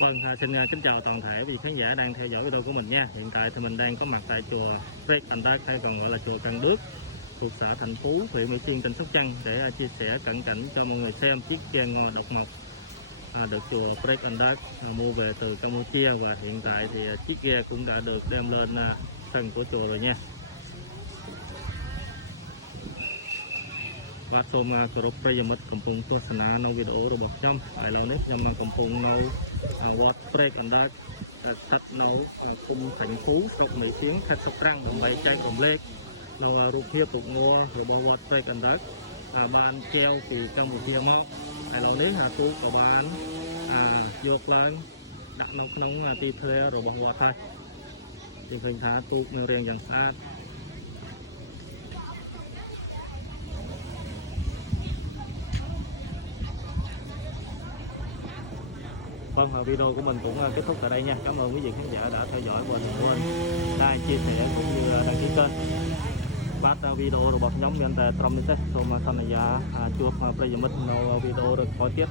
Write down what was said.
Vâng, xin kính chào toàn thể vị khán giả đang theo dõi video của mình nha. Hiện tại thì mình đang có mặt tại chùa Prek Andak hay còn gọi là chùa Cần Đước thuộc xã Thành Phú, huyện Mỹ Xuyên, tỉnh Sóc Trăng để chia sẻ cận cảnh cho mọi người xem chiếc tre ngò độc mộc được chùa Prek Andak mua về từ Campuchia, và hiện tại thì chiếc ghe cũng đã được đem lên sân của chùa rồi nha. Và xôm cộtประยมดកំពុងទស្សនានៅវីដេអូរបស់ខ្ញុំហើយឥឡូវនេះខ្ញុំកំពុងនៅវត្ត Prek Andak ស្ថិតនៅភូមិខាញ់គូស្រុកមីសៀងខេត្តសប្រាំងដើម្បីចែករំលែកនៅរូបភាពទុកងល់របស់វត្ត Prek Andak បានកែវពីកម្ពុជាមកឥឡូវនេះទូកក៏បានយកឡើងដាក់នៅក្នុងទីធ្លារបស់វត្តហើយយើងឃើញថាទូកនៅរាងយ៉ាងស្អាតVâng, video của mình cũng kết thúc tại đây nha. Cảm ơn quý vị khán giả đã theo dõi và ủng like, chia sẻ cũng như đăng ký kênh. Bắt video rồi bật nhóm nhân tệ trong thế. Rồi mà sau này chuột mà bây giờ mình video được coi tiếp.